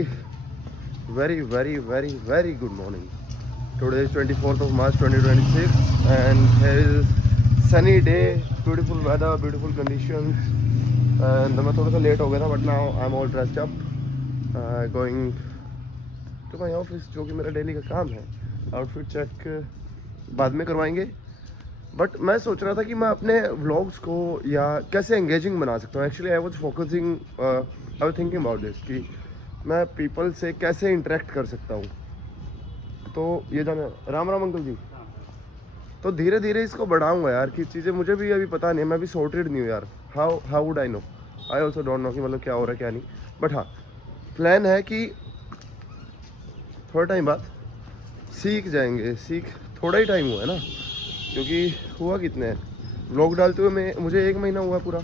Very good morning. Today is 24th of March 2026 and here is sunny day, beautiful weather, beautiful conditions. And मैं थोड़ा सा late हो गया था but now I'm all dressed up going to my office, जो कि मेरा daily का काम है. आउटफिट चेक बाद में करवाएंगे. बट मैं सोच रहा था कि मैं अपने व्लॉग्स को या कैसे एंगेजिंग बना सकता हूँ. Actually I was focusing, I was thinking about this कि मैं पीपल से कैसे इंटरेक्ट कर सकता हूँ. तो ये जाना राम राम अंकल जी. तो धीरे धीरे इसको बढ़ाऊंगा यार कि चीज़ें मुझे भी अभी पता नहीं है. मैं भी सॉर्टेड नहीं हूँ यार. How would I know. I also don't know कि मतलब क्या हो रहा है क्या नहीं. बट हाँ, प्लान है कि थोड़ा टाइम बाद सीख जाएंगे. थोड़ा ही टाइम हुआ है ना, क्योंकि हुआ कितने हैं व्लॉग डालते हुए मैं, मुझे 1 महीना हुआ पूरा.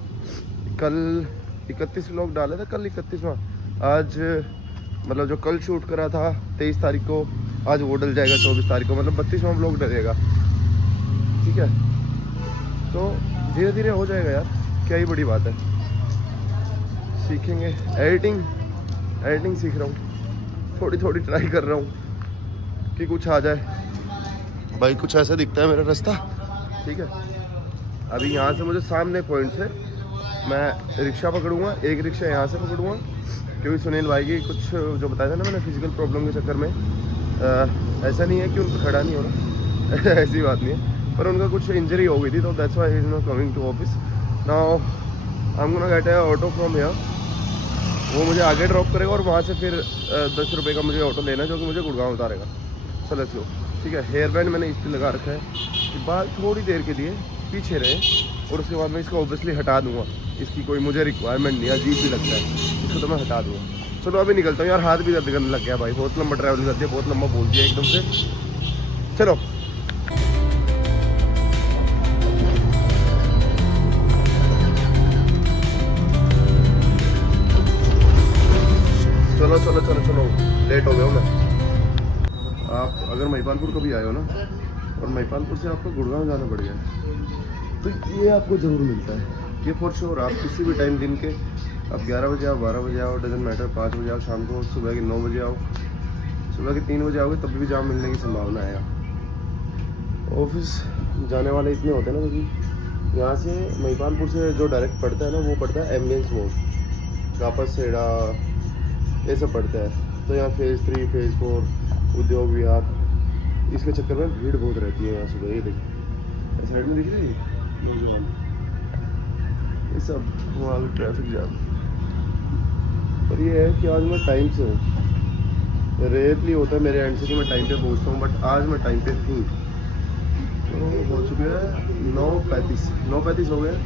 कल 31 व्लॉग डाला था, कल 31वां. आज मतलब जो कल शूट करा था 23 तारीख को, आज वो डल जाएगा 24 तारीख को. मतलब 32वां व्लॉग डलेगा. ठीक है, तो धीरे धीरे हो जाएगा यार. क्या ही बड़ी बात है, सीखेंगे. एडिटिंग सीख रहा हूँ, थोड़ी ट्राई कर रहा हूँ कि कुछ आ जाए. भाई कुछ ऐसा दिखता है मेरा रास्ता. ठीक है, अभी यहाँ से मुझे सामने पॉइंट से मैं रिक्शा पकड़ूंगा. एक रिक्शा यहाँ से पकड़ूंगा, क्योंकि सुनील भाई की कुछ जो बताया था ना मैंने फिजिकल प्रॉब्लम के चक्कर में, ऐसा नहीं है कि उनको खड़ा नहीं हो रहा ऐसी बात नहीं है, पर उनका कुछ इंजरी हो गई थी, तो that's why he is not coming to office. Now I am gonna get a auto from here. वो मुझे आगे ड्रॉप करेगा और वहाँ से फिर 10 रुपये का मुझे ऑटो लेना है, जो कि मुझे गुड़गांव उतारेगा. चलो लेट्स गो. ठीक है, हेयर बैंड मैंने इसलिए लगा रखा है कि बाल थोड़ी देर के लिए पीछे रहे, और उसके बाद मैं इसको ऑब्वियसली हटा दूंगा. इसकी कोई मुझे रिक्वायरमेंट नहीं, अजीब भी लगता है इसको, तो मैं हटा दूंगा. चलो अभी निकलता हूँ यार. हाथ भी दर्द करने लग गया भाई, बहुत लंबा ट्रैवल कर दिया, बहुत लंबा बोल दिया एकदम से. चलो चलो लेट हो गया हूँ मैं. आप अगर महिपालपुर कभी आए हो ना, और महिपालपुर से आपको गुड़गांव जाना पड़ गया, तो ये आपको ज़रूर मिलता है. ये फॉर श्योर. आप किसी भी टाइम दिन के, आप 11 बजे आओ, 12 बजे आओ, डजन मैटर, 5 बजे आओ, शाम को सुबह के 9 बजे आओ, सुबह के 3 बजे आओगे, तब भी जाम मिलने की संभावना है. ऑफिस जाने वाले इतने होते हैं ना, क्योंकि यहाँ से महिपालपुर से जो डायरेक्ट पड़ता है ना, वो पड़ता है एम्बियंस मोड़, कापस सेड़ा, ये सब पड़ता है. तो यहाँ फेज़ 3, फेज़ 4, उद्योग विहार, इसके चक्कर में भीड़ बहुत रहती है यहाँ सुबह. ये देखिए साइड में दिख रही है ये सब, वहाँ भी ट्रैफिक जाम. पर ये है कि आज मैं टाइम से हूँ. रेयरली होता है मेरे एंड से कि मैं टाइम पे पहुँचता हूँ, बट आज मैं टाइम पे हूँ. तो हो चुके हैं 9:35 हो गए.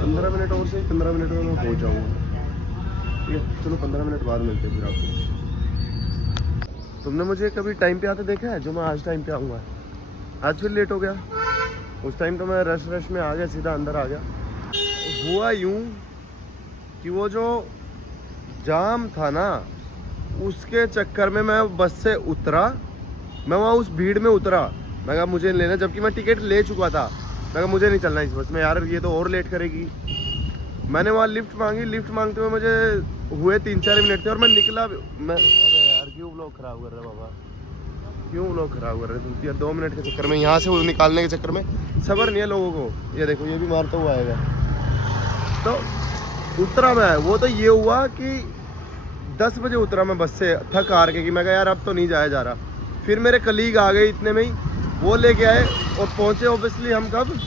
15 मिनट और से 15 मिनट में मैं पहुँच जाऊँगा. ठीक है, चलो 15 मिनट बाद मिलते हैं फिर आपको. तुमने मुझे कभी टाइम पे आते देखा है जो मैं आज टाइम पे आऊँगा? आज फिर लेट हो गया. उस टाइम तो मैं रश में आ गया, सीधा अंदर आ गया. हुआ यूँ कि वो जो जाम था ना, उसके चक्कर में मैं बस से उतरा. मैं वहाँ उस भीड़ में उतरा, मैं कहा मुझे लेना, जबकि मैं टिकट ले चुका था. मैं कहा मुझे नहीं चलना इस बस में यार, ये तो और लेट करेगी. मैंने वहाँ लिफ्ट मांगी. लिफ्ट मांगते हुए मुझे हुए 3-4 मिनट थे, और मैं निकला. मैं अरे यार क्यों व्लॉग ख़राब कर रहे बाबा, क्यों व्लॉग ख़राब कर रहे तुम यार. 2 मिनट के चक्कर में, यहाँ से वो निकालने के चक्कर में सब्र नहीं है लोगों को. ये देखो, ये भी मारता हुआ आएगा. तो उतरा मैं. वो तो ये हुआ कि 10 बजे उतरा मैं बस से, थक हार के, कि मैं कहा यार अब तो नहीं जाया जा रहा. फिर मेरे कलीग आ गए इतने में ही, वो लेके आए और पहुँचे. ऑब्वियसली हम कब,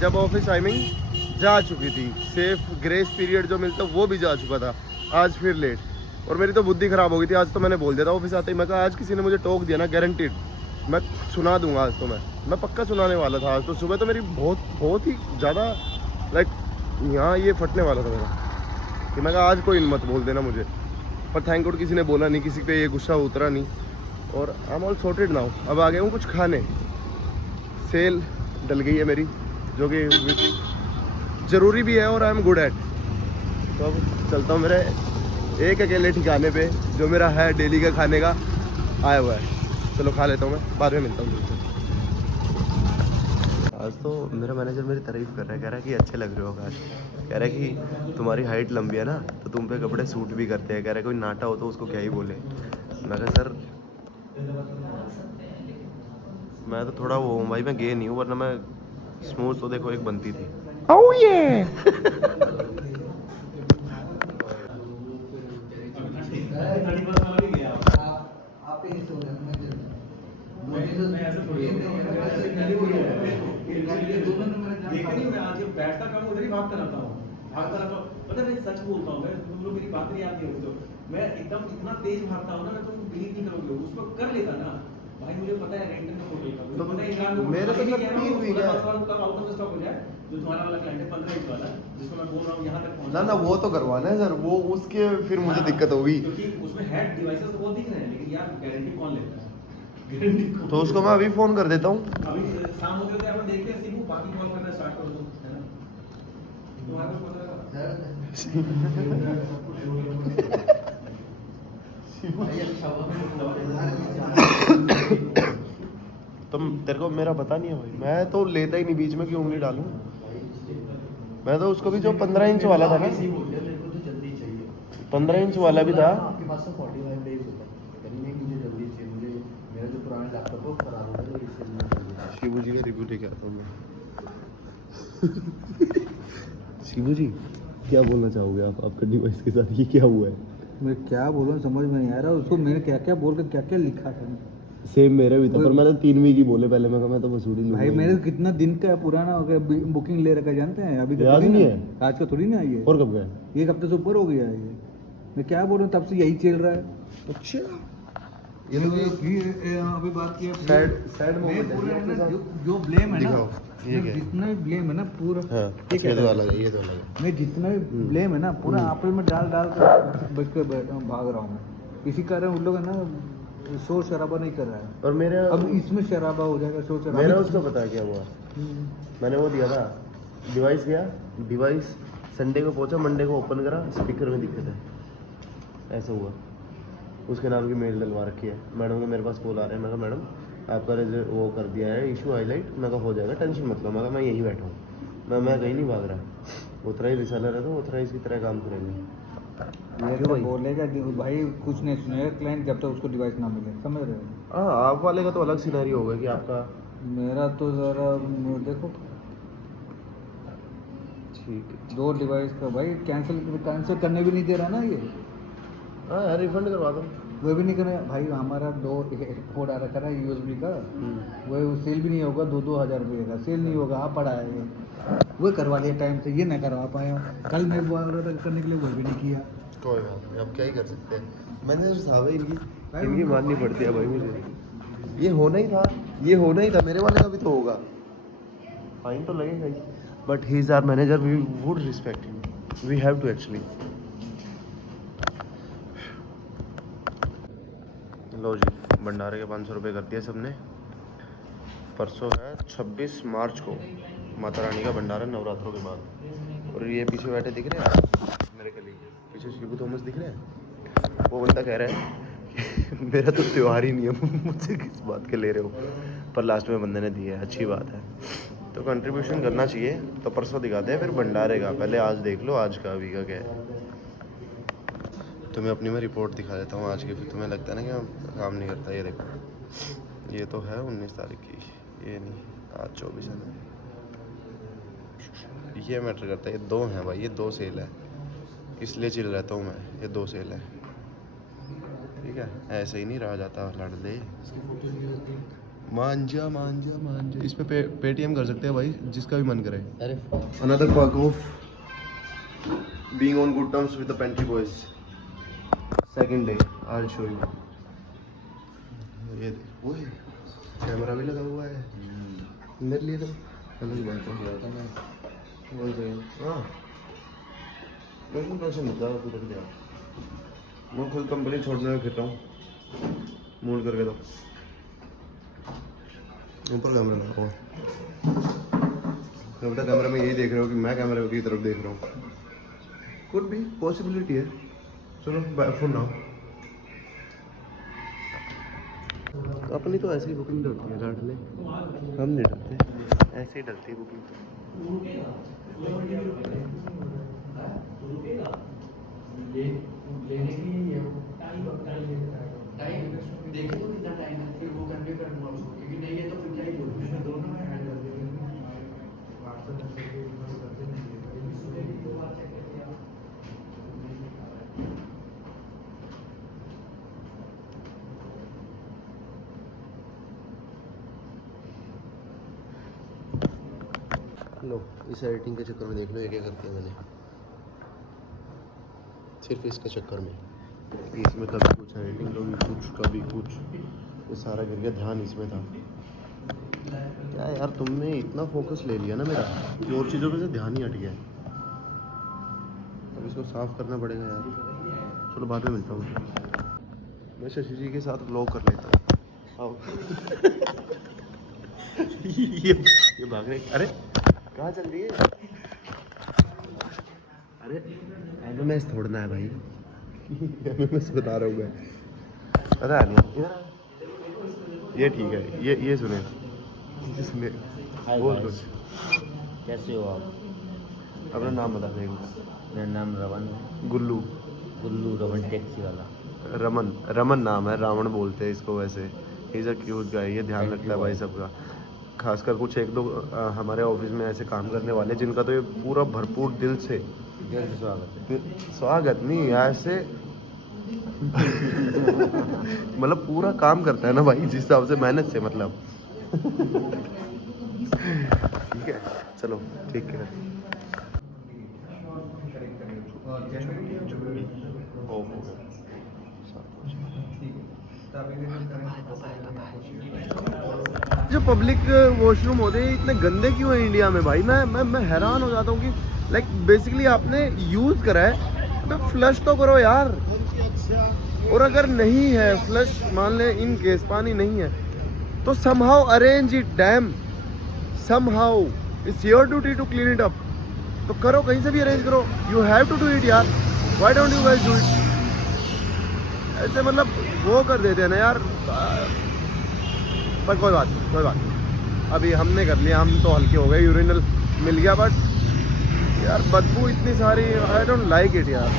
जब ऑफिस टाइमिंग जा चुकी थी, सेफ ग्रेस पीरियड जो मिलता वो भी जा चुका था. आज फिर लेट, और मेरी तो बुद्धि ख़राब हो गई थी. आज तो मैंने बोल दिया था ऑफिस आते ही, मैं कहा आज किसी ने मुझे टोक दिया ना, गारंटीड मैं सुना दूंगा. आज तो मैं पक्का सुनाने वाला था. आज तो सुबह तो मेरी बहुत ही ज़्यादा लाइक यहाँ ये फटने वाला था मेरा, कि मैं कहा आज कोई मत बोल देना मुझे. पर थैंक गॉड किसी ने बोला नहीं, किसी पे ये गुस्सा उतरा नहीं. और I am all sorted now. अब आ गया हूँ कुछ खाने. सेल डल गई है मेरी, जो कि ज़रूरी भी है, और आई एम गुड एट. तो अब चलता हूँ मेरे एक अकेले ठिकाने पे, जो मेरा है डेली का खाने का आया हुआ है. चलो खा लेता हूँ मैं, बाद में मिलता हूँ तुमसे. आज तो मेरा मैनेजर मेरी तारीफ़ कर रहा है, कह रहा है कि अच्छे लग रहे हो आज. कह रहा है कि तुम्हारी हाइट लंबी है ना तो तुम पे कपड़े सूट भी करते हैं। कह रहा है कोई नाटा हो तो उसको क्या ही बोले। मैं कहा सर मैं तो थोड़ा वो हूँ भाई, मैं गे नहीं हूँ, वरना मैं स्मूथ तो देखो एक बनती थी। Oh yeah! बैठता कम उधर ही भागता रहता हूँ। पता नहीं सच बोलता हूँ मैं, तुम लोग मेरी बात नहीं आती होगी तो मैं एकदम इतना तेज भागता हूँ ना, मैं तुम बिलीव नहीं करोगे, उसको कर लेता ना भाई। मुझे पता है रेंटल का फोटो का, मुझे पता है इमरान को मेरे तो सर 3 वीक है कब आउट ऑफ स्टॉक हो जाए। जो तुम्हारा वाला क्लाइंट है 15 इंच वाला, जिसको मैं बोल रहा हूँ यहाँ तक पहुँचा ना ना, वो तो करवाना है सर, वो उसके फिर मुझे दिक्कत होगी। क्योंकि उसमें हेड डिवाइसेस तो बहुत दिख रहे हैं, लेकिन यार गारंटी कौन लेता है? गारंटी कौन? तो उसको मैं अभी फ़ोन कर देता हूँ। अभी शाम होते होते अपन देखते हैं सीबू, बाकी कॉल करना स्टार्ट कर दो, है ना? तुम्हारे को पता तुम तेरे को मेरा पता नहीं है भाई, मैं तो लेता ही नहीं बीच में, क्यों उंगली डालूं। मैं तो उसको भी जो 15 इंच वाला था ना, 15 इंच वाला भी था। आपके पास तो 45 डेज होता है, कहीं नहीं मुझे जल्दी चाहिए, मुझे मेरा जो पुराना लैपटॉप है खराब हो गया, तो इससे मुझे जल्दी। शिबू जी का रिव्यू लेके आता हूँ मैं। शिबू जी क्या बोलना चाहोगे आप, आपका डिवाइस के साथ ये क्या हुआ है? मैं क्या बोलूँ समझ में नहीं आ रहा, उसको मैंने क्या क्या बोल के क्या क्या लिखा था। सेम मेरा भी था, पर मैंने 3 वीक ही बोले पहले। मैं कहा मैं तो मसूरी लूंगा। भाई मेरे कितना दिन का पुराना हो गया, बुकिंग ले रखा जानते हैं अभी का आज थोड़ी नहीं ना- है? आज का थोड़ी ना आई है, और कब गए? एक हफ्ते से ऊपर हो गया है ये। मैं क्या बोल रहा हूँ, तब से यही चल रहा है। अच्छा, ये तो अभी बात किया सैड मैं मोमेंट पूरा है ना, है। जो ब्लेम है ना, दिखाओ, ये क्या है? जितना भी ब्लेम है ना पूरा, हाँ, ठीक ये है तो अलग है, ये तो अलग है। मैं जितना भी ब्लेम है ना पूरा आपस में डाल डाल कर बच कर भाग रहा हूँ मैं। इसी कारण उन लोग है ना शोर शराबा नहीं कर रहा है। और मेरा अब इसमें शराबा हो जाएगा, शोर मेरा शराबा। उसको पता है क्या हुआ? मैंने वो दिया था डिवाइस, गया डिवाइस संडे को पहुंचा, मंडे को ओपन करा, स्पीकर में दिक्कत है। ऐसा हुआ। उसके नाम की मेल डलवा रखी है, मैडम को मेरे पास कॉल आ रहा है। मैं कहा मैडम आपका वो कर दिया है इशू हाईलाइट। मैं कहा हो जाएगा, टेंशन मत लो। मैं कहा मैं यहीं बैठा हूँ, मैं कहीं नहीं भाग रहा। उतना ही रिसेलर है तो उतना ही इसकी तरह काम करेंगे। ये तो बोलेगा भाई कुछ नहीं सुनेगा क्लाइंट जब तक उसको डिवाइस ना मिले, समझ रहे हो। हाँ, आप वाले का तो अलग सिनेरियो होगा कि आपका मेरा तो ज़रा देखो ठीक है। 2 डिवाइस का भाई कैंसिल करने भी नहीं दे रहा ना ये, हाँ यार, रिफंड करवा दो। वो भी नहीं कर रहा भाई। हमारा 2 कोड आ रखा है USB का, वो सेल भी नहीं होगा, 2-2 हज़ार रुपये का सेल नहीं होगा। आप पड़ा है ये, वो करवा लिया टाइम से, ये नहीं करवा पाया। कल मैं बोल रहा था करने के लिए, वो भी नहीं किया। कोई बात नहीं, अब क्या ही कर सकते हैं। मैंने साहब इनकी माननी पड़ती है भाई मुझे। ये होना ही था, ये होना ही था, मेरे वाले का भी तो होगा, फाइन तो लगेगा ही। But he is our manager, we would respect him, we have to actually. लो जी, भंडारे के 500 रुपये कर दिए सबने। परसों है 26 मार्च को माता रानी का भंडारा, नवरात्रों के बाद। और ये पीछे बैठे दिख रहे हैं मेरे कलीग, पीछे शिबू थॉमस दिख रहे हैं। वो बंदा कह रहा है कि मेरा तो त्यौहार ही नहीं है, मुझसे किस बात के ले रहे हो। पर लास्ट में बंदे ने दिया है, अच्छी बात है। तो कंट्रीब्यूशन करना चाहिए। तो परसों दिखाते हैं फिर भंडारे का, पहले आज देख लो आज का अभी का क्या है। तुम्हें अपनी मैं रिपोर्ट दिखा देता हूँ आज की, फिर तुम्हें लगता है ना कि मैं काम नहीं करता। ये देखो, ये तो है 19 तारीख की, ये नहीं, आज 24 है ना। ये मैटर करता है, ये 2 हैं भाई, ये 2 सेल है, इसलिए चिल रहता हूँ मैं। ये 2 सेल है, ठीक है, ऐसे ही नहीं रहा जाता। लड़ ले मांझा मांझा मांझा, इस पे पेटीएम कर सकते हैं भाई, जिसका भी मन करे। अरे another part of being on good terms with the pantry boys, second day. I will show you. ये वो कैमरा भी लगा हुआ है मेरे लिए, तो अलग बात है। वही तो हाँ, लेकिन टेंशन मत ज़्यादा, तू रख दिया। मैं खुद कंपनी छोड़ने में फिर रहा हूँ, मूड करके। तो ऊपर कैमरा लगा हुआ, तो बेटा कैमरा में यही देख रहे हो कि मैं कैमरे की तरफ देख रहा हूँ। कुड भी पॉसिबिलिटी है। चलो बाय फॉर नाउ। अपनी तो ऐसे ही बुकिंग डरती है लाडले, हम नहीं डरते, ऐसे ही डरती है बुकिंग तो। लेने के लिए है वो टाइम देखो तो कितना टाइम है, फिर वो कन्वे कर दूंगा उसको, क्योंकि नहीं है तो फिर क्या ही बोलूँ। दोनों में ऐड कर देंगे व्हाट्सएप करते लो इस एडिटिंग के चक्कर में देख लो ये क्या करती है मैंने, सिर्फ इसके चक्कर में कि इसमें कभी कुछ एडिटिंग कभी कुछ ये सारा गिर गया, ध्यान इसमें था। क्या यार तुमने इतना फोकस ले लिया ना मेरा कि और चीज़ों पे से ध्यान ही हट गया। अब इसको साफ करना पड़ेगा यार। चलो बाद में मिलता हूँ, मैं शशि जी के साथ व्लॉग कर लेता हूँ। आओ ये भाग रहे, अरे कहाँ चल रही है? अरे एमएमएस छोड़ना है भाई, एमएमएस बता रहा हूँ मैं। पता नहीं ये ठीक है, ये सुने, ये सुने। बोल कुछ। कैसे हो आप? अपना नाम बता देंगे। मेरा नाम रमन है। गुल्लू रमन टैक्सी वाला। रमन नाम है, रावण बोलते हैं इसको वैसे। इज अ क्यूट गाय, ये ध्यान रखता है भाई सबका, खासकर कुछ एक दो हमारे ऑफिस में ऐसे काम करने वाले जिनका तो ये पूरा भरपूर दिल से स्वागत है। स्वागत नहीं ऐसे मतलब पूरा काम करता है ना भाई, जिस हिसाब से मेहनत से, मतलब ठीक है चलो ठीक है। जो पब्लिक वॉशरूम होते हैं इतने गंदे क्यों हैं इंडिया में भाई? मैं हैरान हो जाता हूँ कि लाइक बेसिकली आपने यूज़ करा है तो फ्लश तो करो यार। और अगर नहीं है फ्लश, मान ले इन केस पानी नहीं है तो somehow arrange it damn, somehow it's your duty to clean it up. तो करो, कहीं से भी अरेंज करो, you have to do it यार। Why don't you guys do it? ऐसे मतलब वो कर देते हैं ना यार। पर कोई बात नहीं, अभी हमने कर लिया, हम तो हल्के हो गए, यूरिनल मिल गया। बट यार बदबू इतनी सारी, आई डोंट लाइक इट यार।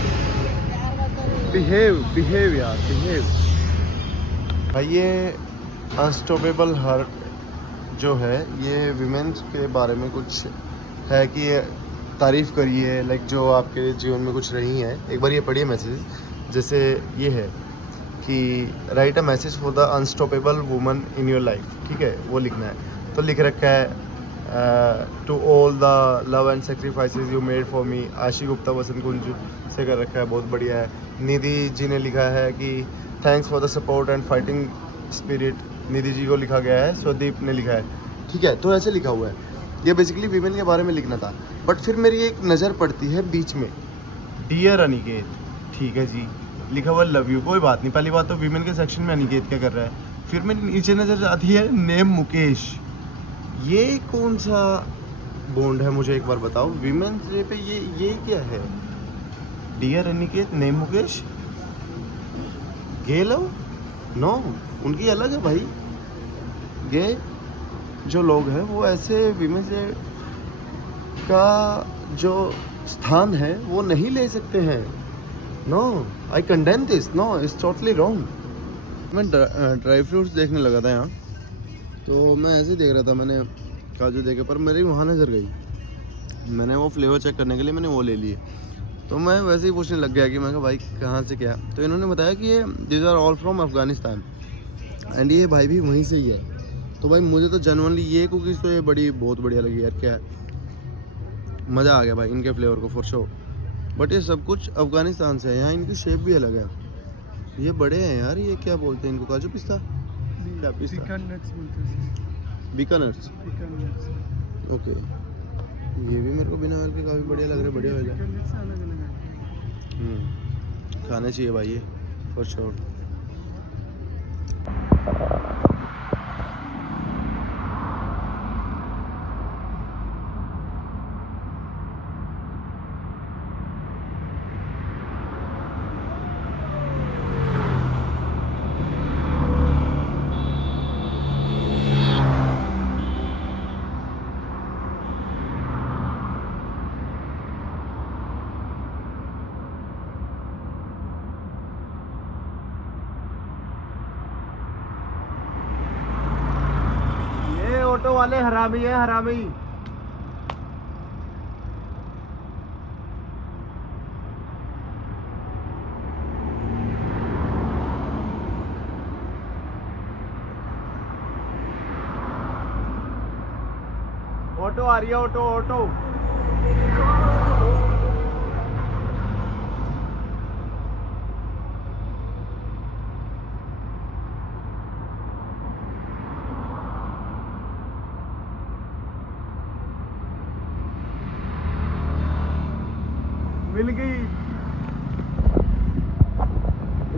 बिहेव यार, बिहेव भाई। ये अनस्टॉपेबल हार्ट जो है, ये विमेंस के बारे में कुछ है कि तारीफ़ करिए, लाइक जो आपके जीवन में कुछ रही हैं। एक बार ये पढ़िए मैसेज, जैसे ये है कि write a message for the unstoppable woman in your life, ठीक है, वो लिखना है। तो लिख रखा है to all the love and sacrifices you made for me, Ashi Gupta वसंत कुंज से कर रखा है, बहुत बढ़िया है। निधि जी ने लिखा है कि thanks for the support and fighting spirit, Nidhi ji को लिखा गया है। स्वदीप ने लिखा है, ठीक है। तो ऐसे लिखा हुआ है, ये बेसिकली वीमेन के बारे में लिखना था। बट फिर मेरी एक नज़र पड़ती है बीच में, डियर अनिकेत, ठीक है जी, लिखा हुआ लव यू, कोई बात नहीं। पहली बात तो वीमेन के सेक्शन में अनिकेत क्या कर रहा है। फिर मेरी नीचे नज़र आती है नेम मुकेश। ये कौन सा बॉन्ड है, मुझे एक बार बताओ। वीमेन पे ये क्या है? डियर अनिकेत, नेम मुकेश, गे लव? नो, उनकी अलग है भाई। गे जो लोग हैं वो ऐसे वीमेन से का जो स्थान है वो नहीं ले सकते हैं। No, I condemn this, no, it's totally wrong. मैं ड्राई फ्रूट्स देखने लगा था यहाँ, तो मैं ऐसे देख रहा था, मैंने काजू देखे, पर मेरी वहाँ नज़र गई। मैंने वो फ्लेवर चेक करने के लिए मैंने वो ले लिए। तो मैं वैसे ही पूछने लग गया कि मैं कहा भाई कहाँ से क्या। तो इन्होंने बताया कि ये these are all from Afghanistan and ये भाई भी वहीं से ही है। तो भाई मुझे तो जनरली ये कुकीज़ तो ये बहुत बढ़िया लगी यार। क्या है, मज़ा आ गया भाई इनके फ्लेवर को फॉर श्योर। बट ये सब कुछ अफ़गानिस्तान से है, यहाँ इनकी शेप भी अलग है। ये बड़े हैं यार, ये क्या बोलते हैं इनको, काजू पिस्ता? क्या पिस्ता? बीकानट्स। ओके, ये भी मेरे को बिना ऑयल के काफ़ी बढ़िया लग रहा है, बढ़िया ऑयल है। खाना चाहिए भाई ये फॉर श्योर। ऑटो वाले हरामी है हरामी। ऑटो आ रही है ऑटो ऑटो।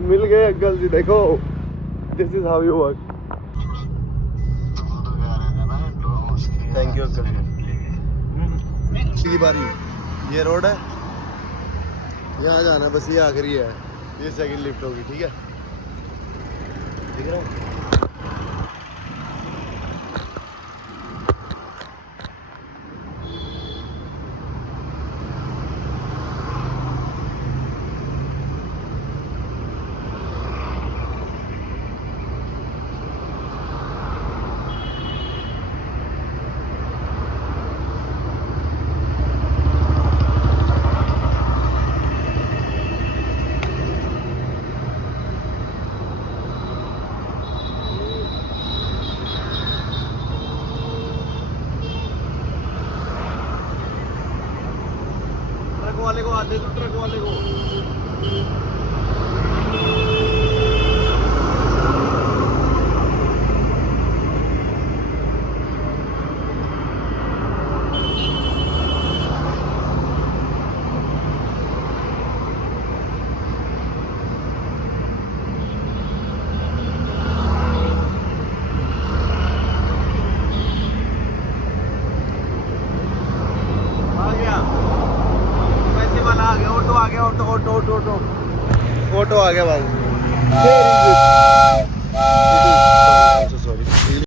मिल गए अंकल जी। देखो this is how you work. Thank you uncle ji. की बारी ये रोड है, यहाँ जाना बस, ये आखिरी है, ये सेकंड लिफ्ट होगी। ठीक है दिख रहा है। ट्रक वाले को आते तो ट्रक वाले को। आ गया पैसे वाला, आ गया ऑटो, आ गया auto auto auto auto auto आ गया भाई। Very good.